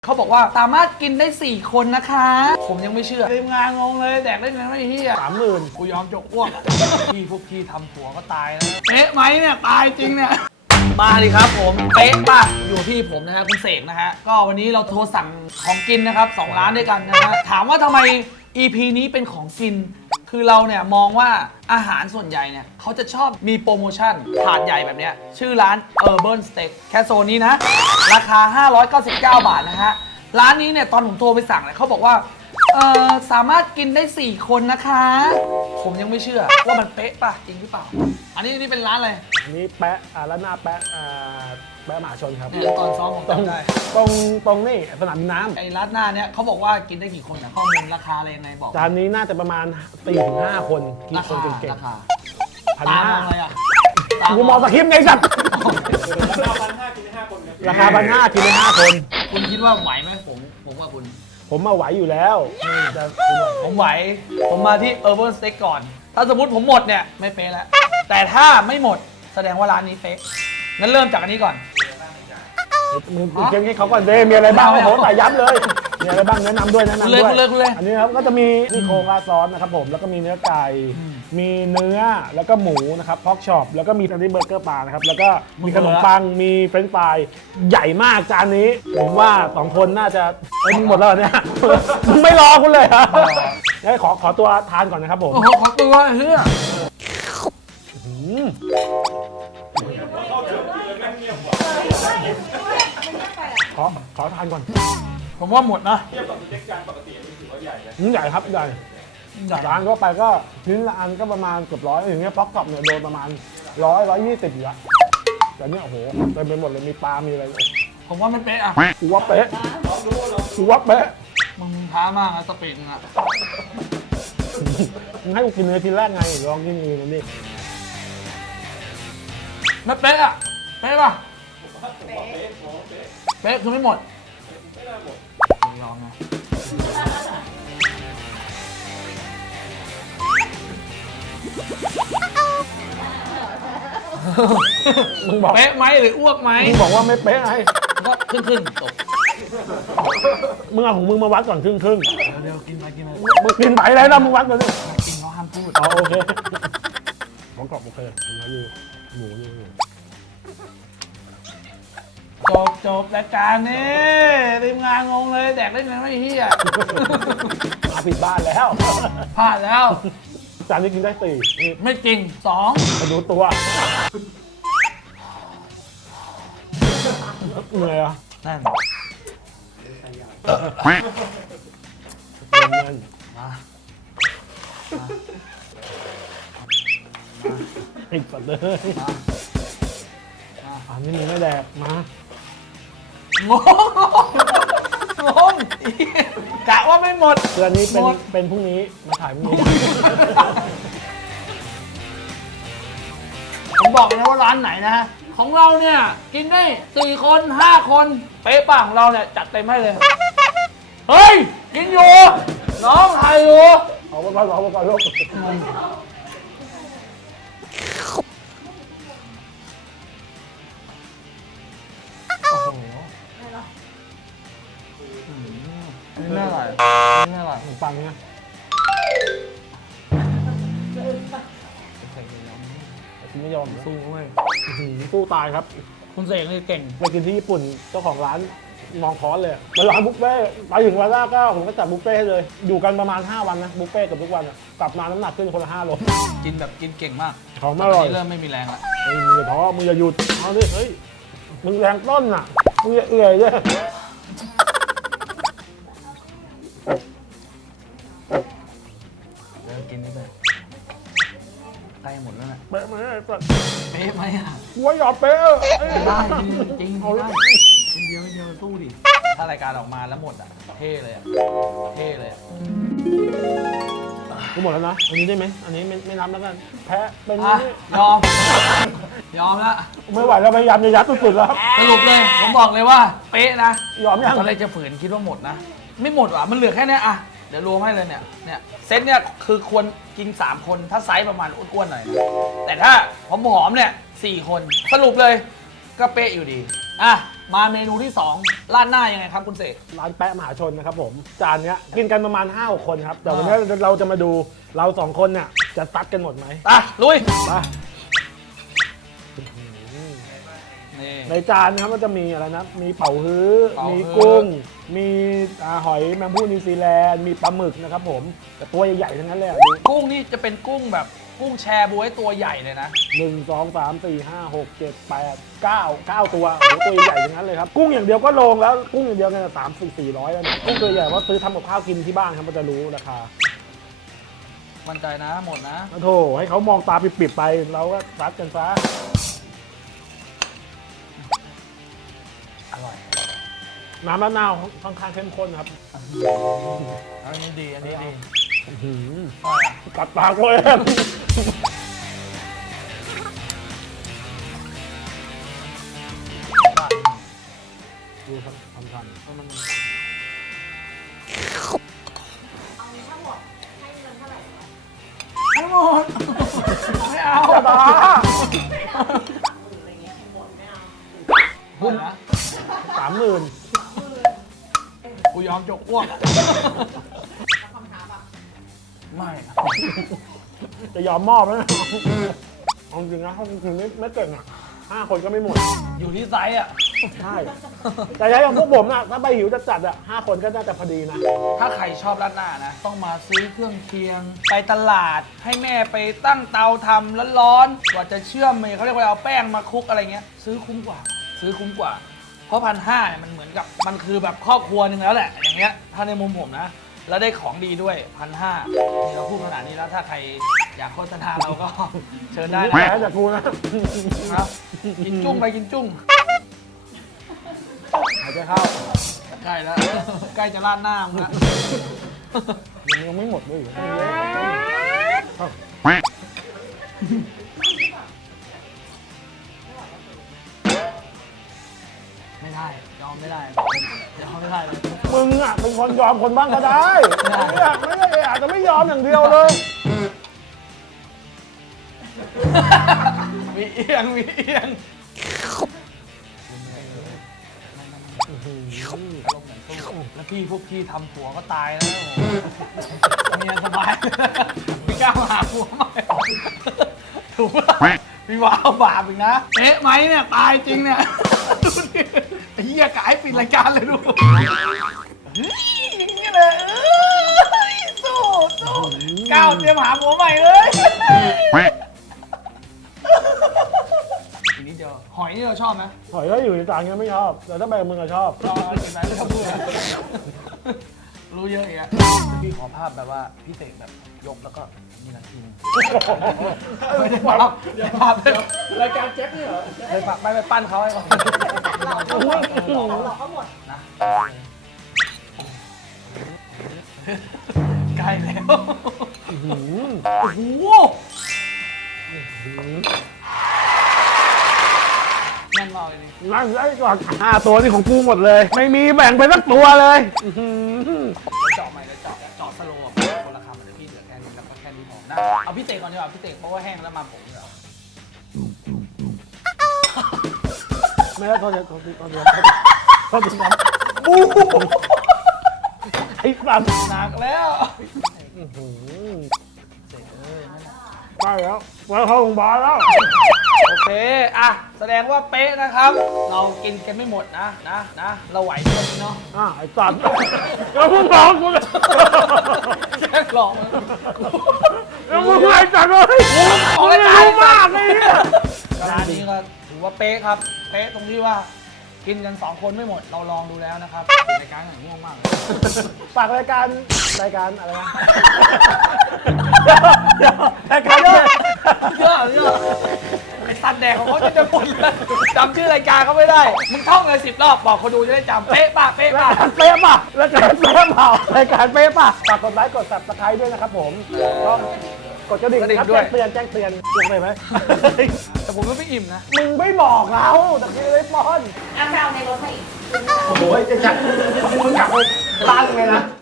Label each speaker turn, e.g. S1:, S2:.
S1: เขาบอกว่าสามารถกินได้4คนนะคะผมยังไม่เชื่อทีมงานงงเลยแดกได้ไงไม่เฮีย30,000กูยอมจกอ้วกพี่พวกพี่ทำผัวก็ตายนะเป๊ะไหมเนี่ยตายจริงเนี่ยมาดิครับผมเป๊ะป่ะอยู่ที่ผมนะฮะคุณเสกนะฮะก็วันนี้เราโทรสั่งของกินนะครับ2ร้านด้วยกันนะฮะถามว่าทำไม EP นี้เป็นของกินคือเราเนี่ยมองว่าอาหารส่วนใหญ่เนี่ยเขาจะชอบมีโปรโมชั่นถาดใหญ่แบบเนี้ยชื่อร้าน Urban Steak แค่โซนนี้นะราคา599 บาทนะฮะร้านนี้เนี่ยตอนผมโทรไปสั่งเนี่ยเขาบอกว่าสามารถกินได้4คนนะคะผมยังไม่เชื่อว่ามันเป๊ะป่ะจริงหรือเปล่าอันนี้เป็นร้านอะไร
S2: อันนี้แปะร้านหน้าแปะแปะมหาชนครับ
S1: เนี่ยตอนซ้อมผมจำได้
S2: ตรงนี่สนามบินน้
S1: ไอ้ร้านหน้าเนี่ยเขาบอกว่ากินได้กี่คนนะข้อมูลราคาอะไรยังไงบอก
S2: ำจานนี้น่าจะประมาณ 4-5 คนกิน
S1: รา
S2: คน
S1: คา
S2: เก่ง
S1: ราคา
S2: ๆพัน
S1: ตาม
S2: ห้า
S1: องอะไรอ่ะ
S2: กูมองสคริปต์ไงสัตว์
S3: ราคา1,500กินได้5 คนครับ
S2: ราคา1,500กินได้5 คน
S1: คุณคิดว่าไหวไหมผมว่าคุณ
S2: ผมมาไหวอยู่แล้วแต่คุณไหว
S1: ผมไหวผมมาที่ Urban Steak ก่อน ถ้าสมมติผมหมดเนี่ยไม่เป๊ะแล้วแต่ถ้าไม่หมดแสดงว่าร้านนี้เป๊ะงั้นเริ่มจากอันนี้ก่อน
S2: มึงเก่งให้เขาก่อนเด้มีอะไรบ้างโอ้โหใส่ย้ำเลยมีอะไรบ้างแนะนำด้วย
S1: คุณเลย
S2: อันนี้ครับก็จะมีนี่โคราซอสนะครับผมแล้วก็มีเนื้อไก่มีเนื้อแล้วก็หมูนะครับพ็อกช็อปแล้วก็มีซันดี้เบอร์เกอร์ปลานะครับแล้วก็มีขนมปังมีเฟรนช์ฟรายใหญ่มากจานนี้ผมว่า2คนน่าจะมึงหมดแล้วเหรอเนี่ยมึงไม่รอคุณเลยเหรองั้นขอตัวทานก่อนนะครับผม
S1: โอ้โหขอตัวเฮ้ย
S2: ขอทานก่อน
S1: ผมว่าหมดนะ
S3: เทียบกับสเต็กจานปกตินี่ถือว่าใหญ่นะ
S2: ใหญ่ครับใหญ่
S1: ใหญ่
S2: ร้านก็ไปก็ชิ้นละอันก็ประมาณเกือบ100อย่างเงี้ยพ็อกช็อปเนี่ยโดนประมาณ120อยู่ละแต่เนี่ยโอ้โหเต็มไปหมดเลยมีปลามีอะไร
S1: ผมว่ามันเป๊ะอ่ะ
S2: กูว่าเป๊ะกูว่าเป๊ะ
S1: มึงท้ามากนะสปีดมึงอ่ะ
S2: มึงให้กูกินเนื้อชิ้นแรกไงลองกินอื่นนี่
S1: ไม่เป๊ะอ่ะเป๊ะป่ะเป๊ะคือไม่หมดลองนะ
S2: มึงบอก
S1: เป๊ะไหมหรืออ้วกไหม
S2: มึงบอกว่าไม่เป๊ะไง
S1: ก็ครึ่งตก
S2: มึงเอาของมึงมาวัดก่อนครึ่ง
S1: เร็วกินไป
S2: มึงกินไปเลยนะมึงวัดก่อนดิ
S1: กินเขาห้ามพูด
S2: อ๋อโอเคของกรอบโอเคเนื้ออยู่หมูอยู่
S1: จบรายการนี้ทีมงานงงเลยแดกได้ไงไม่เฮีย
S2: มาผิดบ้านแล้ว
S1: พลาดแล้ว
S2: จานนี้กินได้4นี่
S1: ไม่จริง2
S2: มาดูตัวเหนื่อยอ่ะ
S1: นั่น
S2: เงิน
S1: มา
S2: ปิดก่อนเลยอันนี้มึงไม่แดกมาง
S1: งกะว่าไม่หมด
S2: เดือนนี้เป็น
S1: หมด
S2: เป็นพรุ่งนี้มาถ่ายพรุ่งนี้
S1: ผมบอกเลยนะว่าร้านไหนนะฮะของเราเนี่ยกินได้4 คน5 คนเป๊ะป่ะของเราเนี่ยจัดเต็มให้เลย เฮ้ย กินอยู่น้องถ่ายอยู่
S2: เอาไปก่อนเอาไปก่อนลูก
S1: โอ้โหอันนี้ไม่อร่อยอันนี้ไม่อร่อย
S2: ขนมปังเนี่ยไม่ยอมสู้เว้ยสู้ตายครับ
S1: คุณเสกนี่เก่ง
S2: ไปกินที่ญี่ปุ่นเจ้าของร้านมองคอนเลยมันร้านบุฟเฟ่ต์ไปถึงวันแรกก็ผมก็จัดบุฟเฟ่ต์ให้เลยอยู่กันประมาณ5 วันนะบุฟเฟ่ต์กับทุกวันอะกลับมาน้ำหนักขึ้นคนละ5 โล
S1: กินแบบกินเก่งมาก
S2: ของ
S1: ต
S2: อ
S1: อน
S2: ร่อย
S1: นี้เริ่มไม่มีแรงละ
S2: เฮ้ยมึงอย่าท้อมึงอย่าหยุดเอาดิเฮ้ยมึงแรงต้นน่ะมึงอย่าเอื่อยด้วย
S1: เริ่มกินนี่เลยใกล้หมดแล้วนะ
S2: เป๊ะไหมไอ้สัส
S1: เป๊ะไหมอ่ะ
S2: หัวหยอดเป๊ะ
S1: ได้จริง
S2: เอา
S1: ได้
S2: ละ
S1: เป็นเดียวสู้ดิถ้ารายการออกมาแล้วหมดอ่ะเท่เลยอ่ะเท่เลยอะ
S2: กูหมดแล้วนะอันนี้ได้ไหมอันนี้ไม่นับแล้วกันแพ้เป็น
S1: อ่ะ
S2: นี่
S1: ยอมละ
S2: ไม่ไหวแล้วพยายามจะยัดสุดๆแล้วครับ
S1: สรุปเลยผมบอกเลยว่าเป๊ะนะ
S2: ยอมยัง
S1: ตอนแรกจะฝืนคิดว่าหมดนะ ไม่หมดว่ะมันเหลือแค่เนี้ยอ่ะเดี๋ยวรวมให้เลยเนี่ยเซตเนี่ยคือควรกิน3 คนถ้าไซส์ประมาณอ้วนๆหน่อยนะแต่ถ้าผอมๆเนี่ย4 คนสรุปเลยก็เป๊ะอยู่ดีอ่ะมาเมนูที่2ราดหน้ายังไงครับคุณเสก
S2: ร้านแปะมหาชนนะครับผมจานเนี้ยกินกันประมาณ5-6 คนครับแต่วันนี้เราจะมาดูเรา2 คนเนี่ยจะซัดกันหมดไหม
S1: อ่ะลุย
S2: ไป
S1: นี่
S2: ในจานนะครับมันจะมีอะไรนะมีเป่าฮื้อ
S1: เป่าฮื้อ
S2: มีกุ้ง มีหอยแมงผู้นิวซีแลนด์มีปลาหมึกนะครับผมแต่ตัวใหญ่ๆทั้งนั้นเลยอ่ะดู
S1: กุ้งนี่จะเป็นกุ้งแบบกุ้งแชบ๊วยตัวใหญ่เลยนะ
S2: 1 2 3 4 5 6 7 8 9 ตัวโอ้โหตัวใหญ่ๆทั้งนั้นเลยครับกุ้งอย่างเดียวก็ลงแล้วกุ้งอย่างเดียวเนี่ย300-400แล้วเนี่ยกุ้งตัวใหญ่ว่าซื้อทำกับข้าวกินที่บ้านครับมันจะรู้ราคา
S1: มั่นใจนะหมดนะ
S2: โธ่ให้เขามองตาปิบๆไปเราก็ซัดกันซะ
S1: อร่อย
S2: น้ำมะนาวค่อนข้างเข้มข้นครับ
S1: อันนี้ดีอันนี้ดี
S2: อื้อหือ
S1: อร่อย
S2: กัดปากเลย ดูครับทำทัน
S4: เอาทั้งหมดให้เงินเท่าไหร่คะ
S1: ไม่หมดไม่เอา
S2: อย่าบ้า
S4: อะไรเงี้ยให้หมดไม่เอา
S1: คุณนะ
S2: 30,000
S1: กูยอมจกอ้วกอะ
S4: แล้วคำถามอ่ะ
S1: ไม่
S2: จะยอมมอบแล้วนะเอาจริงนะเขาถึงไม่เก่งอ่ะ5 คนก็ไม่หมด
S1: อยู่ที่ไซส์อ่ะ
S2: ใช่ แต่ย้ายของพวกผมนะถ้าใบหิวจะจัดอ่ะ5 คนก็น่าจะพอดีนะ
S1: ถ้าใครชอบราดหน้านะ ต้องมาซื้อเครื่องเคียง ไปตลาดให้แม่ไปตั้งเตาทำแล้วร้อนกว่าจะเชื่อมเขาเรียกว่าเอาแป้งมาคลุกอะไรเงี้ย ซื้อคุ้มกว่า ซื้อคุ้มกว่า เพราะ1,500เนี่ยมันเหมือนกับมันคือแบบครอบครัวหนึ่งแล้วแหละ อย่างเงี้ยถ้าในมุมผมนะ แล้วได้ของดีด้วย1,500นี่เราพูดขนาดนี้แล้วถ้าใครอยากโฆษณาเราก็ เชิญได้
S2: แพ้
S1: นะ
S2: จากกูนะ
S1: ครับกินจุ้งไปกินจุ้ง
S2: หายใจเข้า
S1: ใกล้แล้ว ใกล้จะราดหน้ามึงละ
S2: ยังไม่หมดด้วย
S1: ไม่ได้ยอมไม่ได้ยอมไม่ได้เลย
S2: มึงอ่ะเป็นคนยอมคนบ้างก็ได้ไม่ได้อาจจะไม่ยอมอย่างเดียวเลย
S1: มีเอียงมีเอียงอารมณ์เหมือนตู้แล้วพี่พวกพี่ทำผัวก็ตายแล้วเมียสบายไม่กล้ามาหาผัวใหม่ถูกปะพี่ว้าวบาปอีกนะเอ๊ะไหมเนี่ยตายจริงเนี่ยดูดิไอ้เหี้ยกะให้ปิดรายการเลยดูนี่เลยสู้ก้าวเตรียมหาผัวใหม่เลยอีกนิดเดียวหอยนี่เราชอบไหม
S2: หอยก็อยู่ในจานเงี้ยไม่ชอบ แต่ถ้าใบมึงก็ชอบ
S1: เราเก็บไว้ไม่ชอบพูดรู้เยอะอีกอะพี่ขอภาพแบบว่าพี่เตะแบบยกแล้วก็นี่นะทีนึงไม่ได้ภาพภาพ
S3: รายการแจ็คนี่เหรอ
S1: ไม่ไปปั้นเขาให้เขา
S4: เราก็หมดเราก็หมด
S1: นะใกล้แล้วโอ้โหนั่นเราเลยนี่
S2: นั่นไอ้ก่อน5 ตัวนี่ของกูหมดเลย ไม่มีแบ่งไปสักตัวเลยอื้อหือ
S1: เจาะใหม่แล้วเจาะสโลว์คนละคำเดี๋ยวพี่เหลือแค่นี้แล้วก็แค่นี้พอนะเอาพี่เตะก่อนดีกว่าพี่เตะเพราะว่าแห้งแล้วมาผมดีกว่า
S2: ไม่ได้โทษครับบูไอ้สัตว์
S1: หนักแล้ว
S2: ได้แล้วไว้เข้าโรงพยาบาลแล้ว
S1: โอเคอ่ะแสดงว่าเป๊ะนะครับ เรากินกันไม่หมดนะเราไหวด้วยเนาะ
S2: ไอ้สัตว์แล้วมึงบอกกูเลย
S1: แค่หลอก
S2: แล้วมึงไอ้สัตว์เลย
S1: ออก
S2: มึ
S1: ราง ยการ
S2: รู้มากเลยเนี่ย
S1: ร้านนี้ก็ถือว่าเป๊ะครับ เป๊ะตรงที่ว่ากินกัน2 คนไม่หมดเราลองดูแล้วนะครับรายการอย่างง่วงมาก
S2: ฝากรายการอะไรนะเดี๋ยวรายการเยอะ
S1: เยอะไอ้ตัดแดกของเขาจะหมดแล้วจำชื่อรายการเขาไม่ได้ มึงท่องเลย10 รอบบอกคนดูจะได้จำเป๊ะป่ะเป๊ะ
S2: รา
S1: ป่ะ
S2: ยการเป๊ะป่ะรายการเป๊ะเปล่ารายการเป๊ะป่ะฝากกดไลค์กด subscribe ด้วยนะครับผมก็กดกระดิ่งนะครับแจ้งเตือนลงไปไหม
S1: แต่ผมก็ไม่อิ่มนะ
S2: มึงไม่บอกเราแต่พี่เลยป้อน
S4: อ่ะไปเอาในรถมาอีก
S2: โอ้โหจะจัดมึงกลับไปบ้านเลยนะ